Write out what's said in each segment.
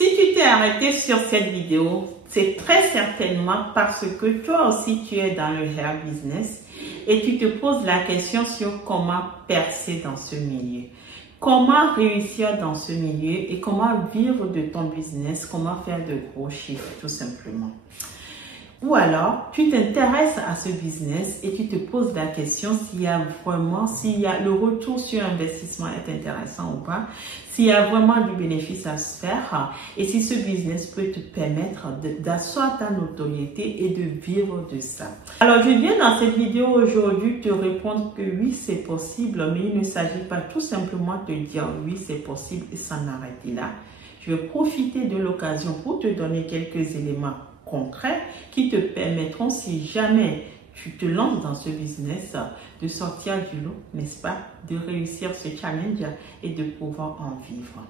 Si tu t'es arrêté sur cette vidéo, c'est très certainement parce que toi aussi tu es dans le hair business et tu te poses la question sur comment percer dans ce milieu. Comment réussir dans ce milieu et comment vivre de ton business, comment faire de gros chiffres tout simplement. Ou alors, tu t'intéresses à ce business et tu te poses la question s'il y a le retour sur investissement est intéressant ou pas, s'il y a vraiment du bénéfice à se faire et si ce business peut te permettre d'asseoir ta notoriété et de vivre de ça. Alors, je viens dans cette vidéo aujourd'hui te répondre que oui, c'est possible, mais il ne s'agit pas tout simplement de dire oui, c'est possible et s'en arrêter là. Je vais profiter de l'occasion pour te donner quelques éléments concrets qui te permettront, si jamais tu te lances dans ce business, de sortir du lot, n'est-ce pas, de réussir ce challenge et de pouvoir en vivre.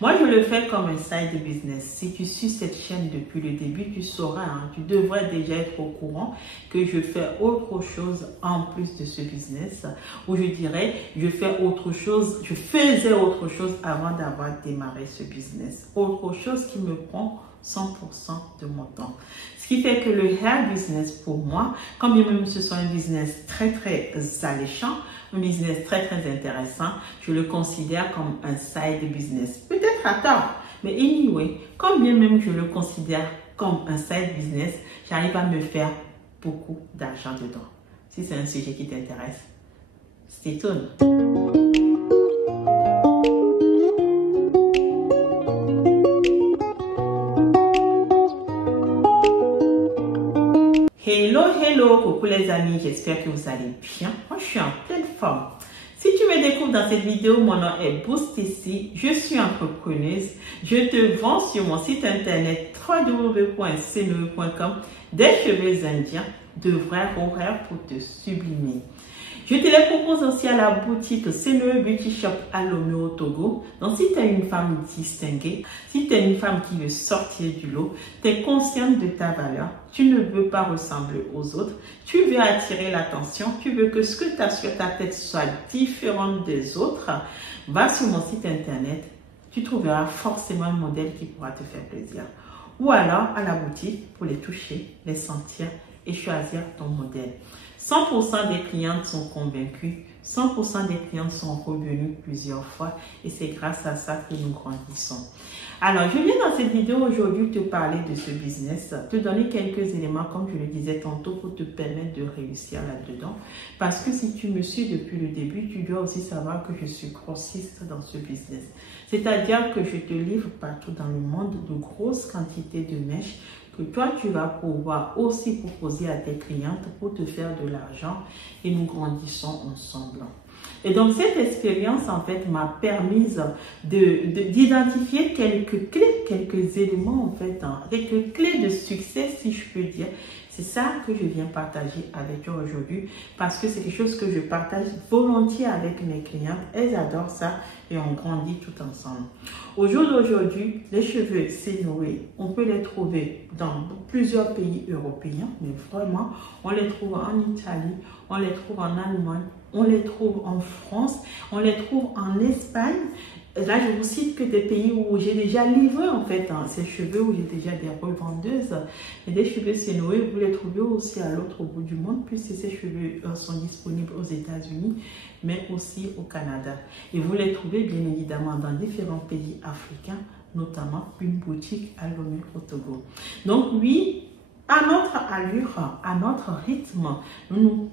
Moi, je le fais comme un side business. Si tu suis cette chaîne depuis le début, tu sauras, tu devrais déjà être au courant que je fais autre chose en plus de ce business, ou je dirais, je faisais autre chose avant d'avoir démarré ce business. Autre chose qui me prend 100% de mon temps. Ce qui fait que le hair business pour moi, quand bien même ce soit un business très alléchant, un business très intéressant, je le considère comme un side business. Peut-être à tort, mais anyway, quand bien même je le considère comme un side business, j'arrive à me faire beaucoup d'argent dedans. Si c'est un sujet qui t'intéresse, stay tuned. Hello, coucou les amis, j'espère que vous allez bien. Moi, je suis en pleine forme. Si tu me découvres dans cette vidéo, mon nom est Boostécie, je suis entrepreneuse. Je te vends sur mon site internet www.senoe.com des cheveux indiens de vrais horaires pour te sublimer. Je te les propose aussi à la boutique Senoe Beauty Shop à Lomé au Togo. Donc, si tu es une femme distinguée, si tu es une femme qui veut sortir du lot, tu es consciente de ta valeur, tu ne veux pas ressembler aux autres, tu veux attirer l'attention, tu veux que ce que tu as sur ta tête soit différent des autres, va sur mon site internet, tu trouveras forcément un modèle qui pourra te faire plaisir. Ou alors à la boutique pour les toucher, les sentir et choisir ton modèle. 100% des clientes sont convaincues, 100% des clientes sont revenues plusieurs fois et c'est grâce à ça que nous grandissons. Alors, je viens dans cette vidéo aujourd'hui te parler de ce business, te donner quelques éléments, comme je le disais tantôt, pour te permettre de réussir là-dedans. Parce que si tu me suis depuis le début, tu dois aussi savoir que je suis grossiste dans ce business. C'est-à-dire que je te livre partout dans le monde de grosses quantités de mèches que toi, tu vas pouvoir aussi proposer à tes clientes pour te faire de l'argent et nous grandissons ensemble. Et donc, cette expérience, en fait, m'a permis d'identifier quelques clés, quelques éléments, en fait, quelques clés de succès, si je peux dire. C'est ça que je viens partager avec toi aujourd'hui parce que c'est quelque chose que je partage volontiers avec mes clientes. Elles adorent ça et on grandit tout ensemble. Au jour d'aujourd'hui, les cheveux Senoe, on peut les trouver dans plusieurs pays européens, mais vraiment, on les trouve en Italie, on les trouve en Allemagne, on les trouve en France, on les trouve en Espagne. Là, je vous cite que des pays où j'ai déjà livré en fait ces cheveux, où j'ai déjà des revendeuses. Et des cheveux Senoe, vous les trouvez aussi à l'autre bout du monde, puisque ces cheveux sont disponibles aux États-Unis, mais aussi au Canada. Et vous les trouvez bien évidemment dans différents pays africains, notamment une boutique à Lomé au Togo. Donc oui, à notre allure, à notre rythme, nous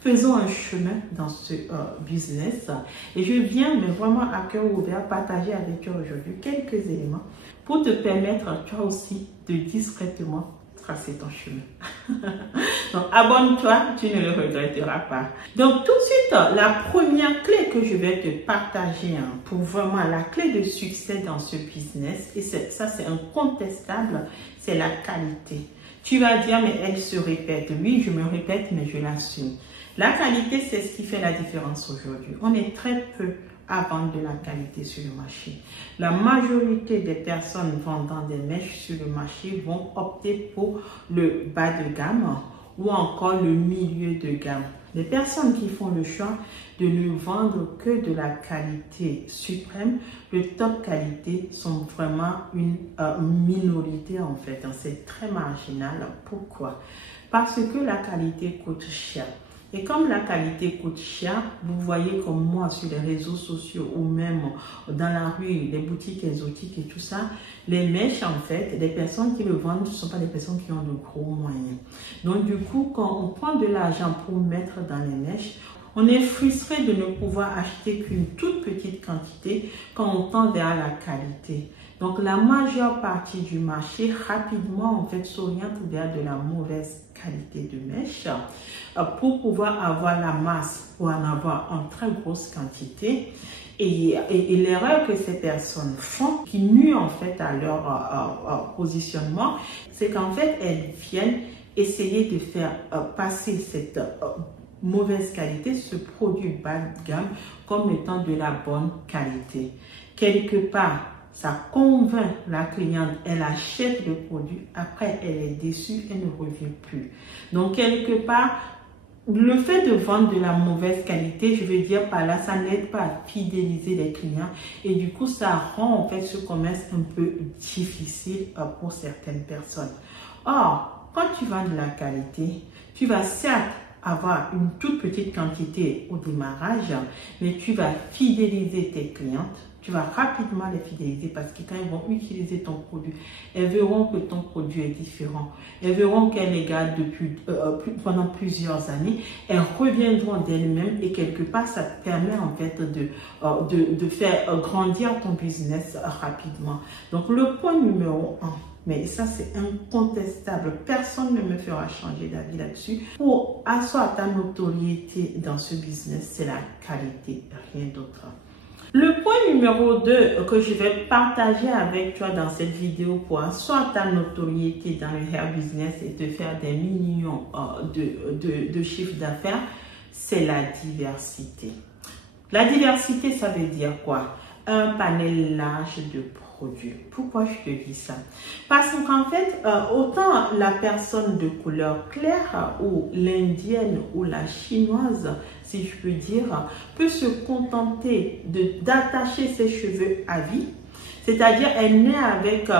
faisons un chemin dans ce business et je viens, mais vraiment à cœur ouvert, partager avec toi aujourd'hui quelques éléments pour te permettre toi aussi de discrètement tracer ton chemin. Donc abonne-toi, tu ne le regretteras pas. Donc tout de suite, la première clé que je vais te partager pour vraiment la clé de succès dans ce business, et ça c'est incontestable, c'est la qualité. Tu vas dire, mais elle se répète. Oui, je me répète, mais je l'assume. La qualité, c'est ce qui fait la différence aujourd'hui. On est très peu à vendre de la qualité sur le marché. La majorité des personnes vendant des mèches sur le marché vont opter pour le bas de gamme ou encore le milieu de gamme. Les personnes qui font le choix de ne vendre que de la qualité suprême, le top qualité, sont vraiment une minorité en fait. C'est très marginal. Pourquoi? Parce que la qualité coûte cher. Et comme la qualité coûte cher, vous voyez comme moi sur les réseaux sociaux ou même dans la rue, les boutiques exotiques et tout ça, les mèches en fait, les personnes qui le vendent, ce ne sont pas des personnes qui ont de gros moyens. Donc du coup, quand on prend de l'argent pour mettre dans les mèches, on est frustré de ne pouvoir acheter qu'une toute petite quantité quand on tend vers la qualité. Donc la majeure partie du marché rapidement en fait s'oriente vers de la mauvaise qualité de mèche pour pouvoir avoir la masse, pour en avoir en très grosse quantité. Et l'erreur que ces personnes font, qui nuit en fait à leur positionnement, c'est qu'en fait elles viennent essayer de faire passer cette mauvaise qualité, ce produit bas de gamme, comme étant de la bonne qualité. Quelque part, ça convainc la cliente, elle achète le produit, après elle est déçue, elle ne revient plus. Donc quelque part, le fait de vendre de la mauvaise qualité, je veux dire par là, ça n'aide pas à fidéliser les clients et du coup, ça rend en fait ce commerce un peu difficile pour certaines personnes. Or, quand tu vends de la qualité, tu vas certes avoir une toute petite quantité au démarrage, mais tu vas fidéliser tes clientes. Tu vas rapidement les fidéliser parce que quand ils vont utiliser ton produit, elles verront que ton produit est différent. Elles verront qu'elles les gardent pendant plusieurs années. Elles reviendront d'elles-mêmes et quelque part, ça te permet en fait de faire grandir ton business rapidement. Donc, le point numéro 1, mais ça c'est incontestable, personne ne me fera changer d'avis là-dessus. Pour asseoir ta notoriété dans ce business, c'est la qualité, rien d'autre. Le point numéro 2 que je vais partager avec toi dans cette vidéo pour asseoir ta notoriété dans le hair business et te faire des millions de chiffres d'affaires, c'est la diversité. La diversité, ça veut dire quoi? Un panel large de produits. Pourquoi je te dis ça? Parce qu'en fait, autant la personne de couleur claire ou l'indienne ou la chinoise, si je peux dire, peut se contenter d'attacher ses cheveux à vie. C'est-à-dire, elle naît avec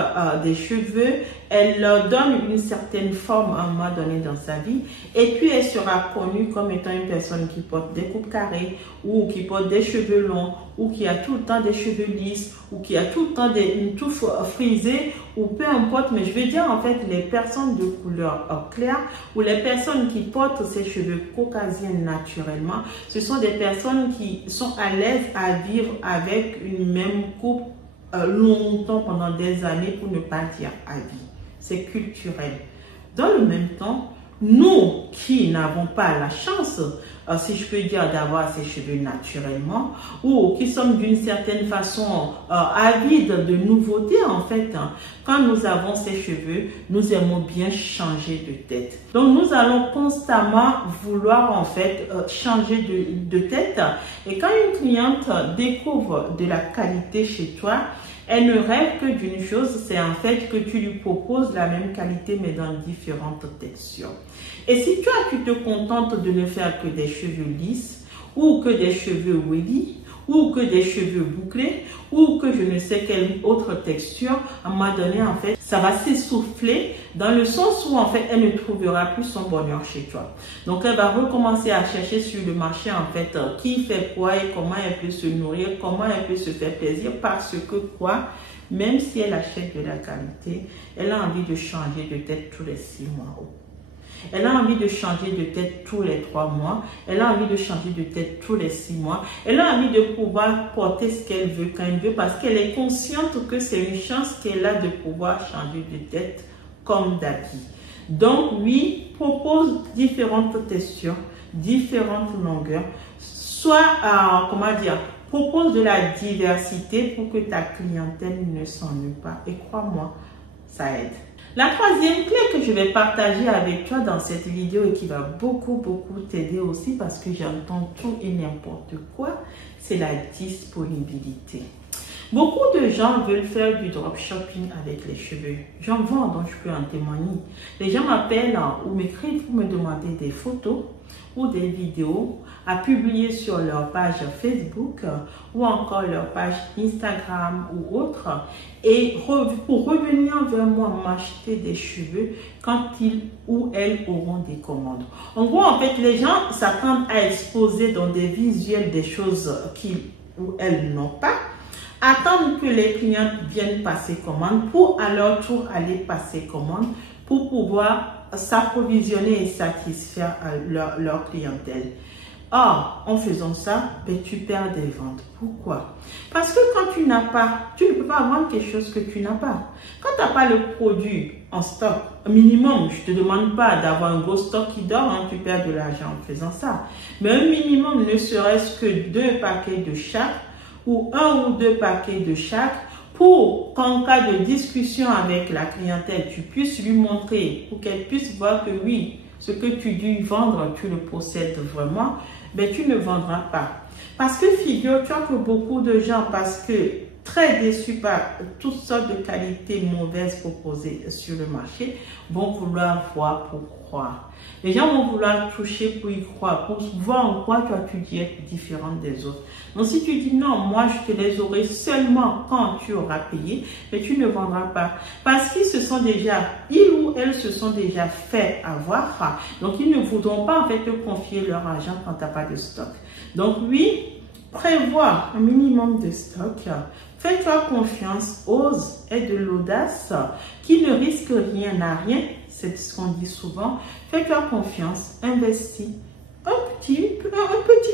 des cheveux, elle leur donne une certaine forme à un moment donné dans sa vie, et puis elle sera connue comme étant une personne qui porte des coupes carrées, ou qui porte des cheveux longs, ou qui a tout le temps des cheveux lisses, ou qui a tout le temps une touffe frisée, ou peu importe, mais je veux dire en fait les personnes de couleur claire, ou les personnes qui portent ces cheveux caucasiens naturellement, ce sont des personnes qui sont à l'aise à vivre avec une même coupe longtemps pendant des années, pour ne pas dire à vie. C'est culturel. Dans le même temps, nous qui n'avons pas la chance, si je peux dire, d'avoir ces cheveux naturellement, ou qui sommes d'une certaine façon avides de nouveautés en fait, quand nous avons ces cheveux, nous aimons bien changer de tête. Donc nous allons constamment vouloir en fait changer de tête. Et quand une cliente découvre de la qualité chez toi, elle ne rêve que d'une chose, c'est en fait que tu lui proposes la même qualité mais dans différentes textures. Et si toi, tu te contentes de ne faire que des cheveux lisses, ou que des cheveux wavy, ou que des cheveux bouclés, ou que je ne sais quelle autre texture, à un moment donné, en fait, ça va s'essouffler dans le sens où, en fait, elle ne trouvera plus son bonheur chez toi. Donc, elle va recommencer à chercher sur le marché, en fait, qui fait quoi et comment elle peut se nourrir, comment elle peut se faire plaisir, parce que quoi, même si elle achète de la qualité, elle a envie de changer de tête tous les 6 mois. Elle a envie de changer de tête tous les 3 mois. Elle a envie de changer de tête tous les 6 mois. Elle a envie de pouvoir porter ce qu'elle veut quand elle veut parce qu'elle est consciente que c'est une chance qu'elle a de pouvoir changer de tête comme d'habitude. Donc, oui, propose différentes textures, différentes longueurs. Soit, propose de la diversité pour que ta clientèle ne s'ennuie pas. Et crois-moi, ça aide. La troisième clé que je vais partager avec toi dans cette vidéo et qui va beaucoup t'aider aussi parce que j'entends tout et n'importe quoi, c'est la disponibilité. Beaucoup de gens veulent faire du dropshipping avec les cheveux. J'en vends, donc je peux en témoigner. Les gens m'appellent ou m'écrivent pour me demander des photos ou des vidéos à publier sur leur page Facebook ou encore leur page Instagram ou autre, et pour revenir vers moi m'acheter des cheveux quand ils ou elles auront des commandes. En gros, en fait, les gens s'attendent à exposer dans des visuels des choses qu'ils ou elles n'ont pas, attendent que les clients viennent passer commande pour à leur tour aller passer commande pour pouvoir s'approvisionner et satisfaire leur clientèle. Or, en faisant ça, ben, tu perds des ventes. Pourquoi? Parce que quand tu n'as pas, tu ne peux pas vendre quelque chose que tu n'as pas. Quand tu n'as pas le produit en stock, minimum, je ne te demande pas d'avoir un gros stock qui dort, hein, tu perds de l'argent en faisant ça. Mais un minimum, ne serait-ce que 2 paquets de chaque ou 1 ou 2 paquets de chaque, pour qu'en cas de discussion avec la clientèle, tu puisses lui montrer, pour qu'elle puisse voir que oui, ce que tu dis vendre, tu le possèdes vraiment, ben tu ne vendras pas. Parce que figure-toi que beaucoup de gens, parce que très déçus par toutes sortes de qualités mauvaises proposées sur le marché, vont vouloir voir pour croire. Les gens vont vouloir toucher pour y croire, pour voir en quoi toi tu dis être différente des autres. Donc si tu dis non, moi je te les aurai seulement quand tu auras payé, mais tu ne vendras pas. Parce qu'ils se sont déjà, ils ou elles se sont déjà fait avoir. Donc ils ne voudront pas en fait te confier leur argent quand tu n'as pas de stock. Donc oui, prévois un minimum de stock. Fais-toi confiance, ose, aie de l'audace, qui ne risque rien à rien, c'est ce qu'on dit souvent. Fais-toi confiance, investis un petit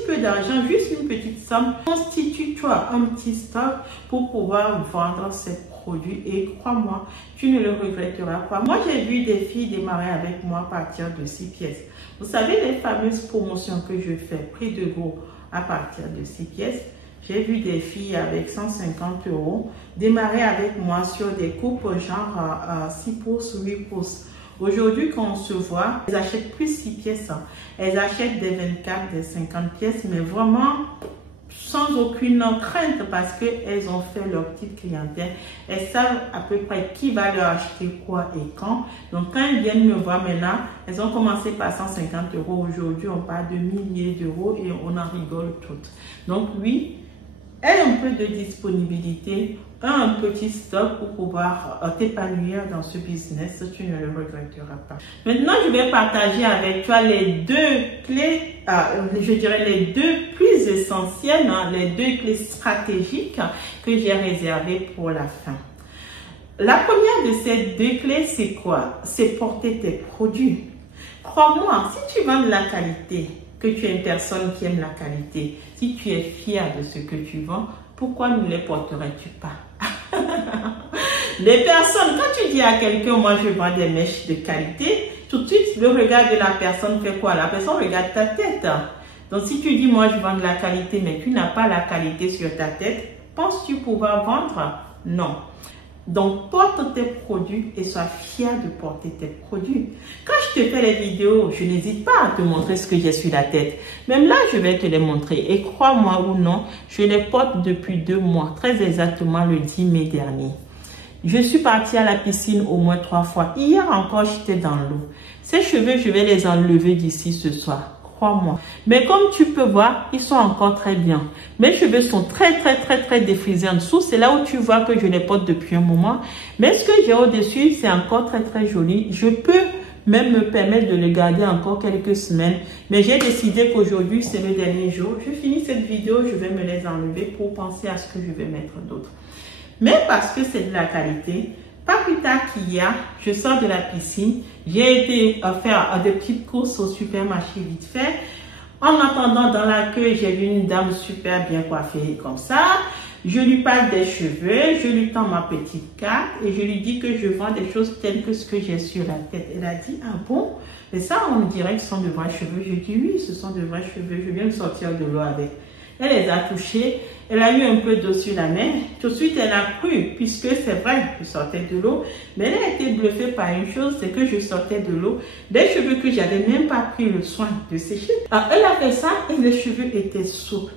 peu d'argent, juste une petite somme. Constitue-toi un petit stock pour pouvoir vendre ces produits et crois-moi, tu ne le regretteras pas. Moi, j'ai vu des filles démarrer avec moi à partir de 6 pièces. Vous savez, les fameuses promotions que je fais, prix de gros à partir de 6 pièces. J'ai vu des filles avec 150 € démarrer avec moi sur des coupes genre 6 pouces, 8 pouces. Aujourd'hui, quand on se voit, elles achètent plus 6 pièces. Elles achètent des 24, des 50 pièces, mais vraiment sans aucune crainte parce qu'elles ont fait leur petite clientèle. Elles savent à peu près qui va leur acheter quoi et quand. Donc, quand elles viennent me voir maintenant, elles ont commencé par 150 €. Aujourd'hui, on parle de milliers d'euros et on en rigole toutes. Donc, oui, aie un peu de disponibilité, un petit stock pour pouvoir t'épanouir dans ce business, tu ne le regretteras pas. Maintenant, je vais partager avec toi les 2 clés, je dirais les 2 plus essentielles, les 2 clés stratégiques que j'ai réservées pour la fin. La première de ces 2 clés, c'est quoi? C'est porter tes produits. Crois-moi, si tu vends de la qualité, que tu es une personne qui aime la qualité, si tu es fier de ce que tu vends, pourquoi ne les porterais-tu pas? Les personnes, quand tu dis à quelqu'un, moi je vends des mèches de qualité, tout de suite le regard de la personne fait quoi? La personne regarde ta tête. Donc si tu dis, moi je vends de la qualité, mais tu n'as pas la qualité sur ta tête, penses-tu pouvoir vendre? Non. Donc, porte tes produits et sois fier de porter tes produits. Quand je te fais les vidéos, je n'hésite pas à te montrer ce que j'ai sur la tête. Même là, je vais te les montrer. Et crois-moi ou non, je les porte depuis 2 mois, très exactement le 10 mai dernier. Je suis partie à la piscine au moins 3 fois. Hier encore, j'étais dans l'eau. Ces cheveux, je vais les enlever d'ici ce soir. Crois-moi. Mais comme tu peux voir, ils sont encore très bien. Mes cheveux sont très défrisés en dessous. C'est là où tu vois que je les porte depuis un moment. Mais ce que j'ai au-dessus, c'est encore très joli. Je peux même me permettre de les garder encore quelques semaines. Mais j'ai décidé qu'aujourd'hui, c'est le dernier jour. Je finis cette vidéo, je vais me les enlever pour penser à ce que je vais mettre d'autre. Mais parce que c'est de la qualité, pas plus tard qu'hier, je sors de la piscine, j'ai été faire des petites courses au supermarché vite fait. En attendant, dans l'accueil, j'ai vu une dame super bien coiffée comme ça. Je lui parle des cheveux, je lui tends ma petite carte et je lui dis que je vends des choses telles que ce que j'ai sur la tête. Elle a dit, ah bon? Et ça, on me dirait que ce sont de vrais cheveux. Je dis, oui, ce sont de vrais cheveux. Je viens de sortir de l'eau avec. Elle les a touchés, elle a eu un peu d'eau sur la main. Tout de suite, elle a cru, puisque c'est vrai, je sortais de l'eau. Mais elle a été bluffée par une chose, c'est que je sortais de l'eau. Des cheveux que j'avais même pas pris le soin de sécher. Alors, elle a fait ça et les cheveux étaient souples.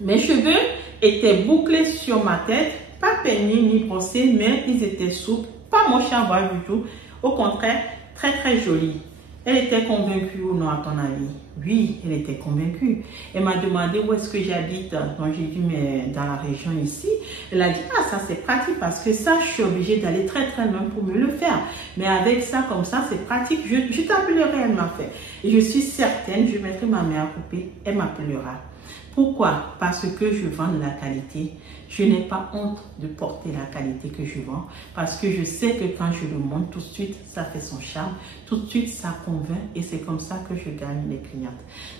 Mes cheveux étaient bouclés sur ma tête, pas peignés ni brossés, mais ils étaient souples, pas moches à voir du tout. Au contraire, très très jolis. Elle était convaincue ou non à ton avis? Oui, elle était convaincue. Elle m'a demandé où est-ce que j'habite. Donc j'ai dit, mais dans la région ici. Elle a dit, ah ça c'est pratique parce que ça je suis obligée d'aller très très loin pour me le faire. Mais avec ça comme ça c'est pratique. Je t'appellerai, elle m'a fait. Et je suis certaine, je mettrai ma main à couper, elle m'appellera. Pourquoi? Parce que je vends de la qualité. Je n'ai pas honte de porter la qualité que je vends parce que je sais que quand je le montre tout de suite, ça fait son charme. Tout de suite, ça convainc et c'est comme ça que je gagne les clientes.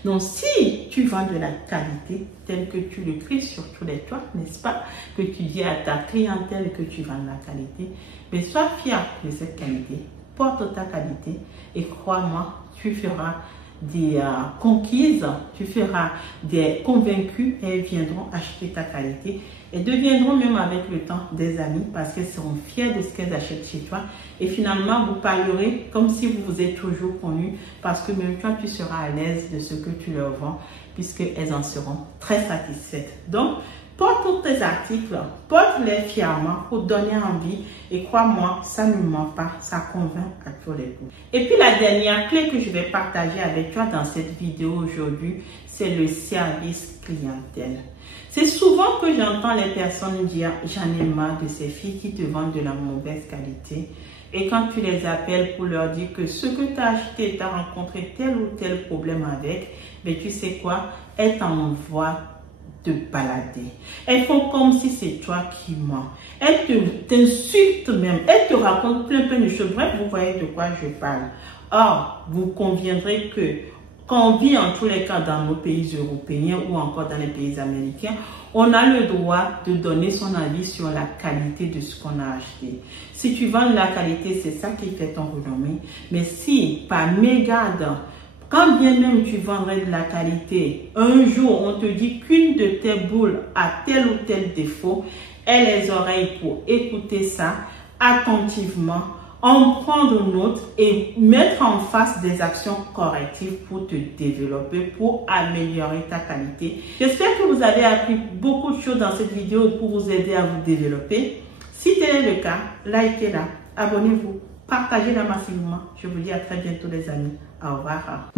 Donc, si tu vends de la qualité telle que tu le cries sur tous les toits, n'est-ce pas? Que tu dis à ta clientèle que tu vends de la qualité, mais sois fier de cette qualité. Porte ta qualité et crois-moi, tu feras des conquises, tu feras des convaincus et elles viendront acheter ta qualité et deviendront même avec le temps des amis parce qu'elles seront fières de ce qu'elles achètent chez toi et finalement vous parlerez comme si vous vous êtes toujours connus parce que même toi tu seras à l'aise de ce que tu leur vends puisqu'elles en seront très satisfaites. Donc porte tous tes articles, porte-les fièrement pour donner envie et crois-moi, ça ne ment pas, ça convainc à tous les coups. Et puis la dernière clé que je vais partager avec toi dans cette vidéo aujourd'hui, c'est le service clientèle. C'est souvent que j'entends les personnes dire « j'en ai marre de ces filles qui te vendent de la mauvaise qualité ». Et quand tu les appelles pour leur dire que ce que tu as acheté, tu as rencontré tel ou tel problème avec, mais tu sais quoi, elles t'envoient te balader. Elles font comme si c'est toi qui mens. Elles t'insultent même. Elles te racontent plein de choses. Bref, vous voyez de quoi je parle. Or, vous conviendrez que quand on vit en tous les cas dans nos pays européens ou encore dans les pays américains, on a le droit de donner son avis sur la qualité de ce qu'on a acheté. Si tu vends de la qualité, c'est ça qui fait ton renommée. Mais si, par mégarde, quand bien même tu vendrais de la qualité, un jour on te dit qu'une de tes boules a tel ou tel défaut, aie les oreilles pour écouter ça attentivement, en prendre note et mettre en face des actions correctives pour te développer, pour améliorer ta qualité. J'espère que vous avez appris beaucoup de choses dans cette vidéo pour vous aider à vous développer. Si tel est le cas, likez-la, abonnez-vous, partagez-la massivement. Je vous dis à très bientôt les amis. Au revoir.